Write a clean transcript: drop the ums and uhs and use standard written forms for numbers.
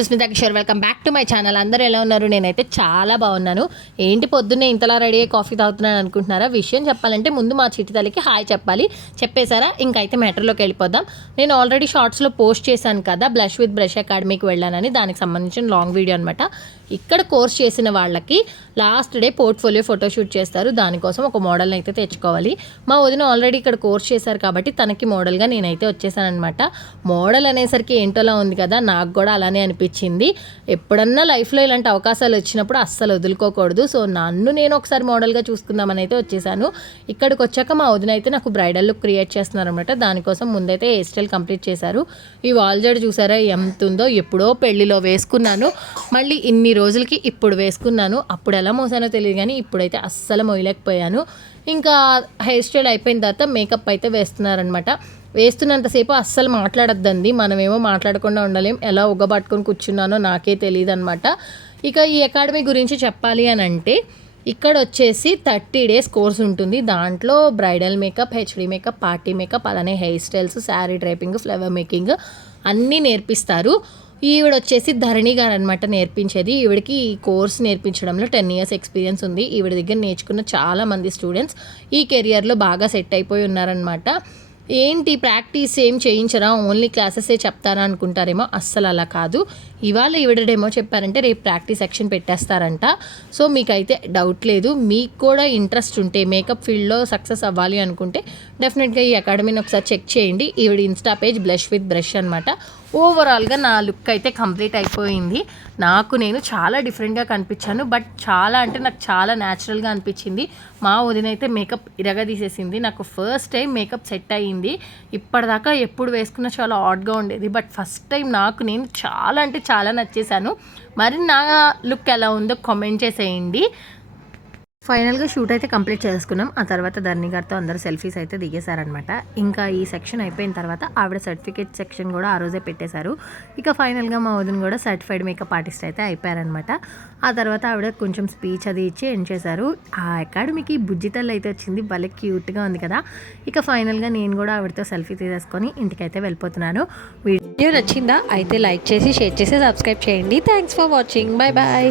Susmitha Kishore, welcome back to my channel. అందరూ ఎలా ఉన్నారు? నేనైతే చాలా బాగున్నాను. ఏంటి పొద్దున్నే ఇంతలా రెడీ అయ్యి కాఫీ తాగుతున్నాను అనుకుంటున్నారా? విషయం చెప్పాలంటే ముందు మా చిట్టి తల్లికి హాయ్ చెప్పాలి. చెప్పేశారా? ఇంకైతే మ్యాటర్లోకి వెళ్ళిపోదాం. నేను ఆల్రెడీ షార్ట్స్లో పోస్ట్ చేశాను కదా, బ్లష్ విత్ బ్రష్ అకాడమీకి వెళ్ళానని. దానికి సంబంధించిన లాంగ్ వీడియో అనమాట. ఇక్కడ కోర్స్ చేసిన వాళ్ళకి లాస్ట్ డే పోర్ట్ఫోలియో ఫోటోషూట్ చేస్తారు. దానికోసం ఒక మోడల్ని అయితే తెచ్చుకోవాలి. మా వదిన ఆల్రెడీ ఇక్కడ కోర్స్ చేశారు కాబట్టి తనకి మోడల్గా నేనైతే వచ్చేసానమాట. మోడల్ అనేసరికి ఏంటోలా ఉంది కదా, నాకు కూడా అలానే అనిపించింది. ఎప్పుడన్నా లైఫ్లో ఇలాంటి అవకాశాలు వచ్చినప్పుడు అస్సలు వదులుకోకూడదు. సో నన్ను నేను ఒకసారి మోడల్గా చూసుకుందామని అయితే వచ్చేసాను. ఇక్కడికి వచ్చాక మా వదిన అయితే నాకు బ్రైడల్ లుక్ క్రియేట్ చేస్తున్నారనమాట. దానికోసం ముందైతే హెయిర్ స్టైల్ కంప్లీట్ చేశారు. ఈ వాల్ జడ చూసారా ఎంత ఉందో, ఎప్పుడో పెళ్లిలో వేసుకున్నాను, మళ్ళీ ఇన్ని రోజులకి ఇప్పుడు వేసుకున్నాను. అప్పుడు ఎలా మోసానో తెలియదు కానీ ఇప్పుడైతే అస్సలు మోయలేకపోయాను. ఇంకా హెయిర్ స్టైల్ అయిపోయిన తర్వాత మేకప్ అయితే వేస్తున్నారనమాట. వేస్తున్నంతసేపు అస్సలు మాట్లాడద్దండి, మనమేమో మాట్లాడకుండా ఉండలేం. ఎలా ఉగ్గబట్టుకొని కూర్చున్నానో నాకే తెలియదు అనమాట. ఇక ఈ అకాడమీ గురించి చెప్పాలి అని అంటే, ఇక్కడ వచ్చేసి 30 days కోర్స్ ఉంటుంది. దాంట్లో bridal makeup, HD makeup, party makeup, అలానే hair styles, sari draping, flower making అన్నీ నేర్పిస్తారు. ఈవిడ వచ్చేసి ధరణి గారు అనమాట నేర్పించేది. ఈవిడికి ఈ కోర్స్ నేర్పించడంలో 10 years ఎక్స్పీరియన్స్ ఉంది. ఈవిడ దగ్గర నేర్చుకున్న చాలామంది స్టూడెంట్స్ ఈ కెరియర్లో బాగా సెట్ అయిపోయి ఉన్నారనమాట. ఏంటి ప్రాక్టీస్ ఏం చేయించరా, ఓన్లీ క్లాసెసే చెప్తారా అనుకుంటారేమో, అస్సలు అలా కాదు. ఇవాళ ఈవిడ డెమో చెప్పారంటే రేపు ప్రాక్టీస్ సెక్షన్ పెట్టేస్తారంట. సో మీకైతే డౌట్ లేదు. మీకు కూడా ఇంట్రెస్ట్ ఉంటే మేకప్ ఫీల్డ్లో సక్సెస్ అవ్వాలి అనుకుంటే డెఫినెట్గా ఈ అకాడమీని ఒకసారి చెక్ చేయండి. ఈవిడ Insta page blush with brush అనమాట. ఓవరాల్గా నా లుక్ అయితే కంప్లీట్ అయిపోయింది. నేను చాలా డిఫరెంట్గా కనిపించాను, బట్ చాలా అంటే నాకు చాలా న్యాచురల్గా అనిపించింది. మా వదిన అయితే మేకప్ ఇరగదీసేసింది. నాకు ఫస్ట్ టైం మేకప్ సెట్ అయ్యింది. ఇప్పటిదాకా ఎప్పుడు వేసుకున్నా చాలా ఆడ్గా ఉండేది, బట్ ఫస్ట్ టైం నేను చాలా అంటే చాలా నచ్చేసాను. మరి నా లుక్ ఎలా ఉందో కామెంట్ చేసేయండి. ఫైనల్గా షూట్ అయితే కంప్లీట్ చేసుకున్నాం. ఆ తర్వాత ధరణి గారితో అందరూ సెల్ఫీస్ అయితే దిగేశారనమాట. ఇంకా ఈ సెక్షన్ అయిపోయిన తర్వాత ఆవిడ సర్టిఫికేట్ సెక్షన్ కూడా ఆ రోజే పెట్టేశారు. ఇక ఫైనల్గా మా వదిన కూడా సర్టిఫైడ్ మేకప్ ఆర్టిస్ట్ అయితే అయిపోయారనమాట. ఆ తర్వాత ఆవిడ కొంచెం స్పీచ్ అది ఇచ్చి ఎండ్ చేశారు. ఆ అకాడమీకి బుజ్జితల్లి అయితే వచ్చింది, భలే క్యూట్గా ఉంది కదా. ఇక ఫైనల్గా నేను కూడా ఆవిడతో సెల్ఫీ తీసేసుకొని ఇంటికైతే వెళ్ళిపోతున్నాను. వీడియో నచ్చిందా? అయితే లైక్ చేసి, షేర్ చేసి, సబ్స్క్రైబ్ చేయండి. Thanks for watching. Bye bye.